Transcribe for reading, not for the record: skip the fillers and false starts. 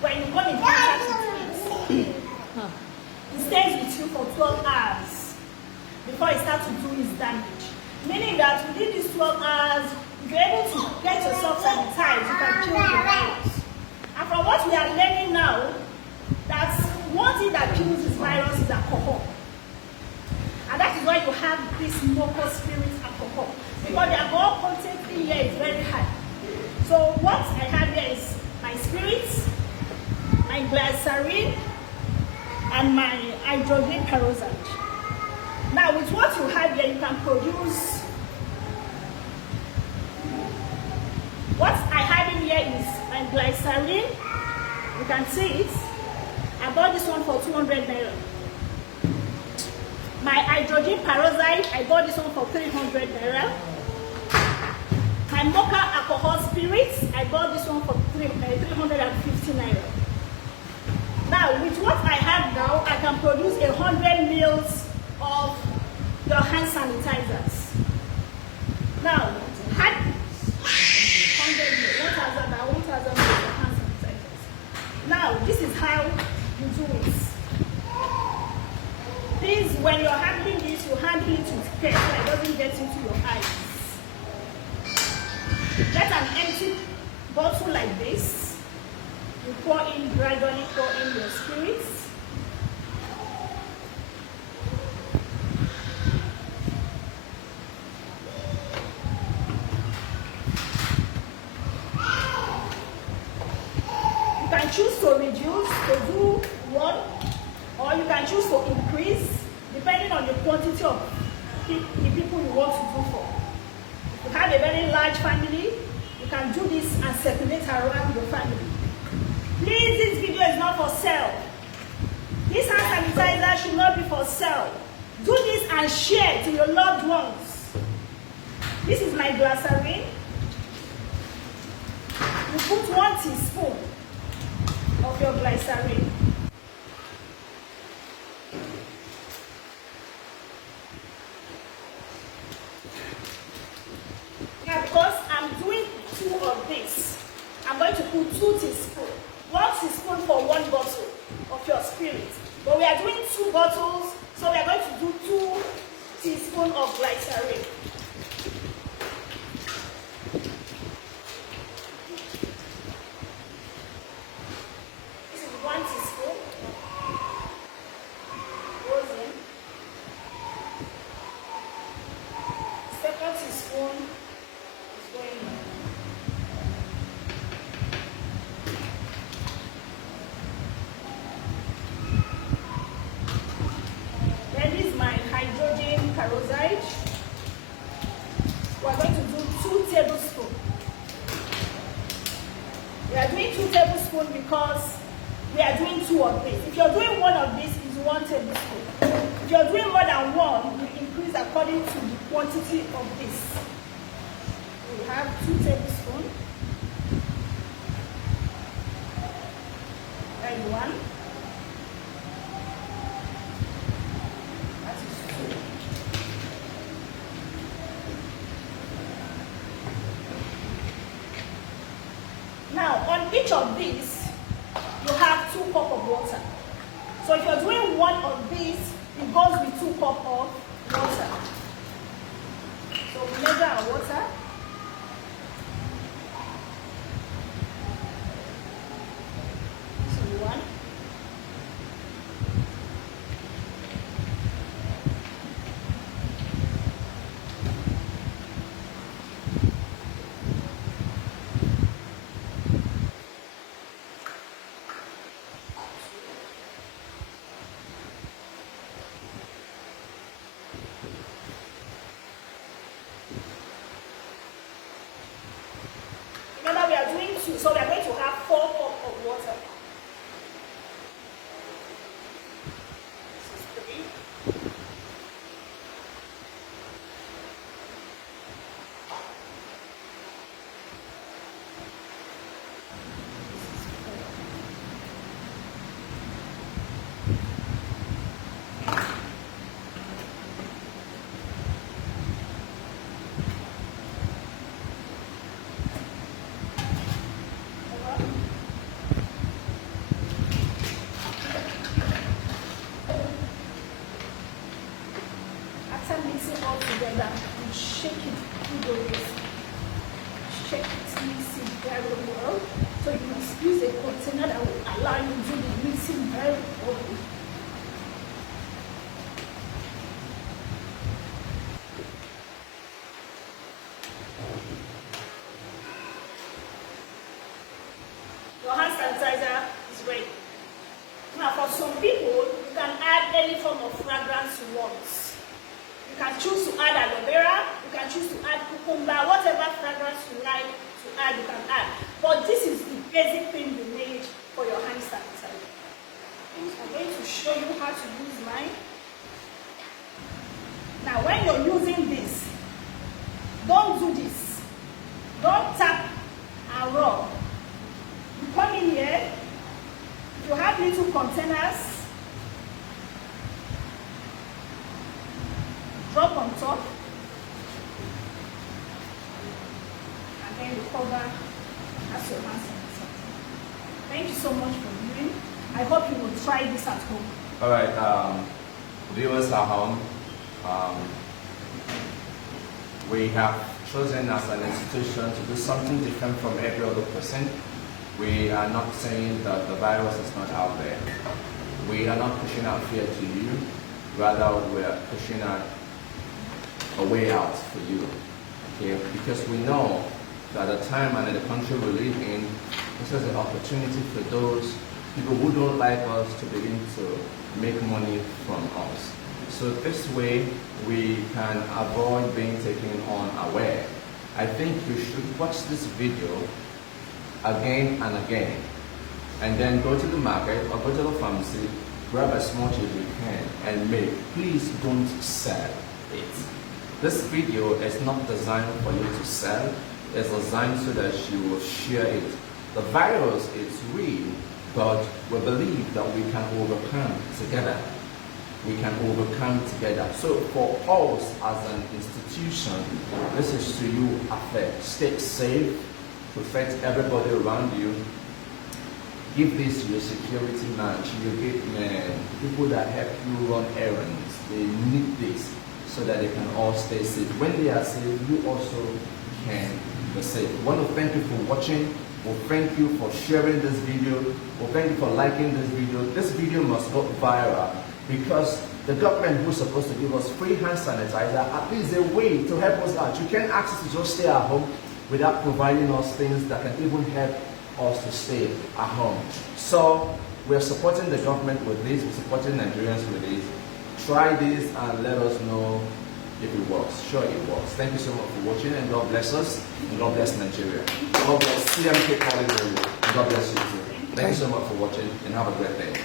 when you come in contact with it, it stays with you for 12 hours before it starts to do its damage. Meaning that within these 12 hours, if you're able to get yourself sanitized, you can kill the virus. And from what we are learning now, that one thing that kills this virus is alcohol. And that is why you have this mocha spirit alcohol. Because the alcohol content in here is very high. So what I have here is my spirits, my glycerin, and my hydrogen peroxide. Now with what you have here, you can produce, what I have in here is my glycerin. You can see it. I bought this one for 200 naira. My hydrogen peroxide, I bought this one for 300 naira. My mocha alcohol spirits, I bought this one for 350 naira. Now, with what I have now, I can produce 100 mils of your hand sanitizers. Now, 100 mils, 1,000 mils of hand sanitizers. Now, this is how you do it. Please, when you're handling this, you handle it with care so it doesn't get into your eyes. Get an empty bottle like this. You gradually pour in your spirits. You can choose to reduce, to do one, or you can choose to increase, depending on the quantity of the people you want to do for. If you have a very large family, you can do this and circulate around your family. Please, this video is not for sale. This hand sanitizer should not be for sale. Do this and share to your loved ones. This is my glycerin. You put 1 teaspoon of your glycerin. Now, because I'm doing 2 of this, I'm going to put 2 teaspoons. 1 teaspoon for 1 bottle of your spirit. But we are doing 2 bottles, so we are going to do 2 teaspoons of glycerin. This is 1 teaspoon. Goes in. Second teaspoon is going in. Then this is my hydrogen peroxide. We are going to do 2 tablespoons. We are doing 2 tablespoons because we are doing 2 of this. If you're doing 1 of this, it's 1 tablespoon. If you're doing more than 1, you increase according to the quantity of this. We have 2 tablespoons. And 1. That is 2. Now, on each of these, you have 2 cups of water. So if you're doing 1 of these, it goes with 2 cups of water. So we measure our water. So 1. very open. Your hand sanitizer is ready. Now for some people, you can add any form of fragrance you want. You can choose to add aloe vera, you can choose to add cucumber, whatever fragrance you like to add, you can add. But this is the basic thing you need for your hand sanitizer. I'm going to show you how to use mine. Now when you're using this, don't do this. Don't tap and rub. You come in here, if you have little containers, drop on top, and then you cover as your hand sanitizer. Thank you so much for viewing. I hope you will try this at home. All right, viewers at home, we have chosen as an institution to do something different from every other person. We are not saying that the virus is not out there. We are not pushing out fear to you. Rather, we are pushing out a way out for you. Okay? Because we know that the time and the country we live in, this is an opportunity for those people who don't like us to begin to make money from us. So this way, we can avoid being taken unaware. I think you should watch this video again and again, and then go to the market or go to the pharmacy, grab as much as you can and make. Please don't sell it. This video is not designed for you to sell. It's designed so that you will share it. The virus is real, but we believe that we can overcome together. We can overcome together. So for us as an institution, this is to you affair. Stay safe, protect everybody around you. Give this to your security man, to your gate man, people that help you run errands. They need this so that they can all stay safe. When they are safe, you also can be safe. We want to thank you for watching. We'll thank you for sharing this video. We'll thank you for liking this video. This video must go viral because the government who's supposed to give us free hand sanitizer, at least a way to help us out. You can't ask us to just stay at home without providing us things that can even help us to stay at home. So we're supporting the government with this, we're supporting Nigerians with this. Try this and let us know if it works. Sure it works. Thank you so much for watching, and God bless us, and God bless Nigeria. God bless CMK calling you, and God bless you too. Thank you so much for watching, and have a great day.